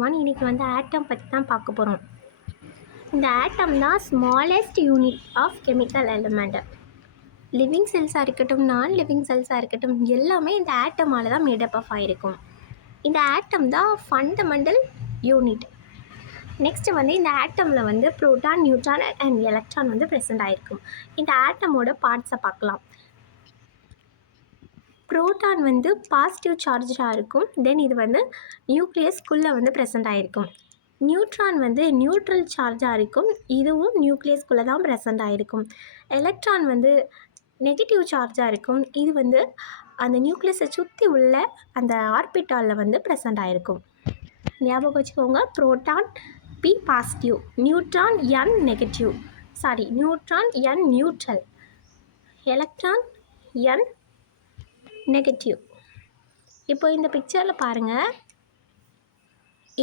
இன்னைக்கு வந்து ஆட்டம் பற்றி தான் பார்க்க போகிறோம். இந்த ஆட்டம் தான் smallest unit of chemical element. Living செல்ஸாக இருக்கட்டும், நான் லிவிங் செல்ஸாக இருக்கட்டும், எல்லாமே இந்த ஆட்டமால் தான் மேடப் ஆஃப் ஆகிருக்கும். இந்த ஆட்டம் தான் ஃபண்டமெண்டல் யூனிட். நெக்ஸ்ட்டு வந்து இந்த ஆட்டமில் வந்து ப்ரோட்டான், நியூட்ரான் அண்ட் எலக்ட்ரான் வந்து ப்ரெசென்ட் ஆகிருக்கும். இந்த ஆட்டமோட பார்ட்ஸை பார்க்கலாம். ப்ரோட்டான் வந்து பாசிட்டிவ் சார்ஜாக இருக்கும். தென் இது வந்து நியூக்ளியஸ்குள்ளே வந்து ப்ரெசென்ட் ஆகிருக்கும். நியூட்ரான் வந்து நியூட்ரல் சார்ஜாக இருக்கும். இதுவும் நியூக்ளியஸ்குள்ளே தான் ப்ரெசென்ட் ஆகிருக்கும். எலக்ட்ரான் வந்து நெகட்டிவ் சார்ஜாக இருக்கும். இது வந்து அந்த நியூக்ளியஸை சுற்றி உள்ள அந்த ஆர்பிட்டாலில் வந்து ப்ரெசென்ட் ஆகிருக்கும். ஞாபகம் வச்சுக்கோங்க, ப்ரோட்டான் பி பாசிட்டிவ், நியூட்ரான் என் நெகட்டிவ், நியூட்ரான் என் நியூட்ரல், எலக்ட்ரான் என் நெகட்டிவ். இப்போ இந்த பிக்சரில் பாருங்கள்,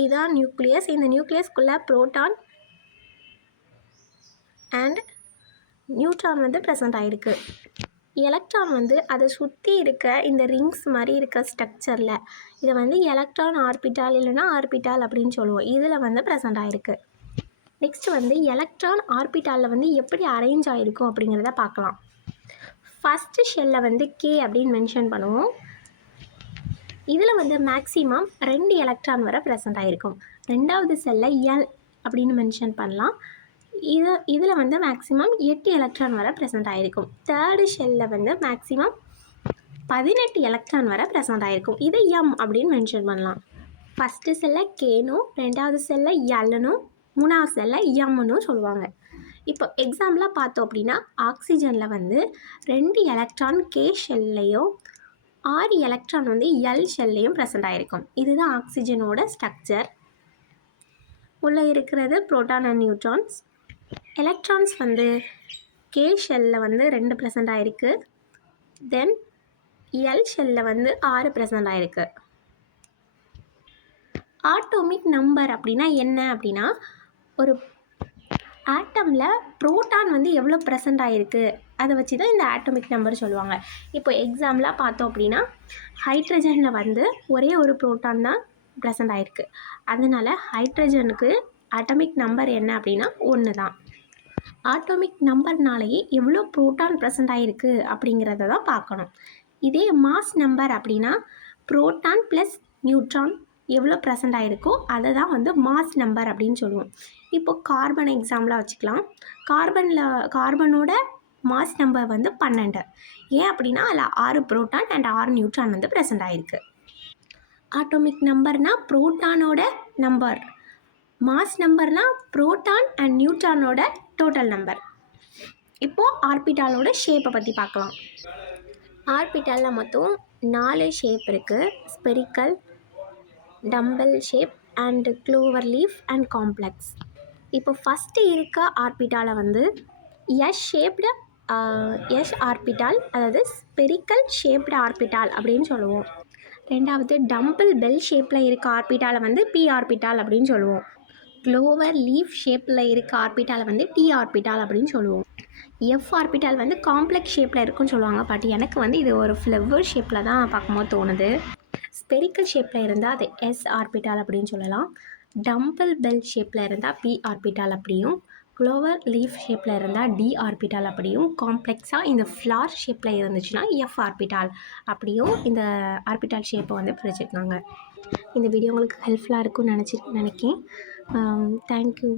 இதுதான் நியூக்ளியஸ். இந்த நியூக்ளியஸ்குள்ளே ப்ரோட்டான் அண்ட் நியூட்ரான் வந்து ப்ரெசென்ட் ஆகிருக்கு. எலக்ட்ரான் வந்து அதை சுற்றி இருக்க இந்த ரிங்ஸ் மாதிரி இருக்க ஸ்ட்ரக்சரில், இதை வந்து எலக்ட்ரான் ஆர்பிட்டால் இல்லைனா ஆர்பிட்டால் அப்படின்னு சொல்லுவோம், இதில் வந்து ப்ரெசென்ட் ஆகிருக்கு. நெக்ஸ்ட்டு வந்து எலக்ட்ரான் ஆர்பிட்டாலில் வந்து எப்படி அரேஞ்ச் ஆகிருக்கும் அப்படிங்கிறத பார்க்கலாம். ஃபஸ்ட்டு ஷெல்லை வந்து கே அப்படின்னு மென்ஷன் பண்ணுவோம். இதில் வந்து மேக்ஸிமம் 2 எலக்ட்ரான் வரை ப்ரெசென்ட் ஆகிருக்கும். ரெண்டாவது செல்லை எல் அப்படின்னு மென்ஷன் பண்ணலாம். இதில் வந்து மேக்ஸிமம் 8 எலக்ட்ரான் வரை ப்ரெசென்ட் ஆகிருக்கும். தேர்டு ஷெல்லில் வந்து மேக்ஸிமம் 18 எலக்ட்ரான் வரை ப்ரெசென்ட் ஆகிருக்கும். இதை எம் அப்படின்னு மென்ஷன் பண்ணலாம். ஃபஸ்ட்டு செல்லை கேனும், ரெண்டாவது செல்லை எல்னும், மூணாவது செல்லை எம்னு சொல்லுவாங்க. இப்போ எக்ஸாம்பிளாக பார்த்தோம் அப்படின்னா, ஆக்சிஜனில் வந்து 2 எலக்ட்ரான் கே ஷெல்லையும் 6 எலக்ட்ரான் வந்து எல் ஷெல்லையும் ப்ரெசென்ட் ஆகிருக்கும். இதுதான் ஆக்சிஜனோட ஸ்ட்ரக்சர். உள்ளே இருக்கிறது ப்ரோட்டான் அண்ட் நியூட்ரான்ஸ். எலக்ட்ரான்ஸ் வந்து கே ஷெல்லில் வந்து 2 ப்ரெசென்ட் ஆகிருக்கு. தென் எல் ஷெல்லில் வந்து 6 ப்ரெசென்ட் ஆகிருக்கு. ஆட்டோமிக் நம்பர் அப்படின்னா என்ன அப்படின்னா, ஒரு ஆட்டமில் ப்ரோட்டான் வந்து எவ்வளோ ப்ரெசென்ட் ஆகிருக்கு அதை வச்சு தான் இந்த ஆட்டோமிக் நம்பர் சொல்லுவாங்க. இப்போ எக்ஸாம்பிளாக பார்த்தோம் அப்படின்னா, ஹைட்ரஜனில் வந்து ஒரே ஒரு ப்ரோட்டான் தான் ப்ரெசென்ட் ஆகிருக்கு. அதனால் ஹைட்ரஜனுக்கு ஆட்டோமிக் நம்பர் என்ன அப்படின்னா 1 தான். ஆட்டோமிக் நம்பர்னாலேயே எவ்வளோ ப்ரோட்டான் ப்ரெசென்ட் ஆகிருக்கு அப்படிங்கிறத தான் பார்க்கணும். இதே மாஸ் நம்பர் அப்படின்னா, ப்ரோட்டான் ப்ளஸ் நியூட்ரான் எவ்வளோ ப்ரெசென்ட் ஆகிருக்கோ அதை தான் வந்து மாஸ் நம்பர் அப்படின்னு சொல்லுவோம். இப்போது கார்பன் எக்ஸாம்பிளாக வச்சுக்கலாம். கார்பனோட மாஸ் நம்பர் வந்து 12. ஏன் அப்படின்னா அதில் 6 ப்ரோட்டான் அண்ட் 6 நியூட்ரான் வந்து ப்ரெசென்ட் ஆகிருக்கு. ஆட்டோமிக் நம்பர்னால் ப்ரோட்டானோட நம்பர், மாஸ் நம்பர்னால் ப்ரோட்டான் அண்ட் நியூட்ரானோட டோட்டல் நம்பர். இப்போது ஆர்பிட்டாலோட ஷேப்பை பற்றி பார்க்கலாம். ஆர்பிட்டாலில் மொத்தம் 4 ஷேப் இருக்குது. Spherical, dumbbell shape and clover leaf and complex. இப்போ ஃபஸ்ட்டு இருக்க ஆர்பிட்டாலை வந்து எஸ் ஆர்பிட்டால், அதாவது ஸ்பெரிக்கல் ஷேப்டு ஆர்பிட்டால் அப்படின்னு சொல்லுவோம். ரெண்டாவது டம்பிள் பெல் ஷேப்பில் இருக்க ஆர்பிட்டாலை வந்து பி ஆர்பிட்டால் அப்படின்னு சொல்லுவோம். க்ளோவர் லீஃப் ஷேப்பில் இருக்க ஆர்பிட்டாலை வந்து டி ஆர்பிட்டால் அப்படின்னு சொல்லுவோம். எஃப் ஆர்பிட்டால் வந்து காம்ப்ளெக்ஸ் ஷேப்பில் இருக்குன்னு சொல்லுவாங்க. பட் எனக்கு வந்து இது ஒரு ஃப்ளவர் ஷேப்பில் தான் பார்க்கும்போது தோணுது. ஸ்பெரிக்கல் ஷேப்பில் இருந்தால் அது எஸ் ஆர்பிட்டால் அப்படின்னு சொல்லலாம். டம்பிள் பெல் ஷேப்பில் இருந்தால் பி ஆர்பிட்டால் அப்படியும், க்ளோவர் லீஃப் ஷேப்பில் இருந்தால் டி ஆர்பிட்டால் அப்படியும், காம்ப்ளெக்ஸாக இந்த ஃப்ளார் ஷேப்பில் இருந்துச்சுன்னா எஃப் ஆர்பிட்டால் அப்படியும் இந்த ஆர்பிட்டால் ஷேப்பை வந்து பிரிச்சுருக்காங்க. இந்த வீடியோ உங்களுக்கு ஹெல்ப்ஃபுல்லாக இருக்கும்னு நினைக்கேன். தேங்க்யூ.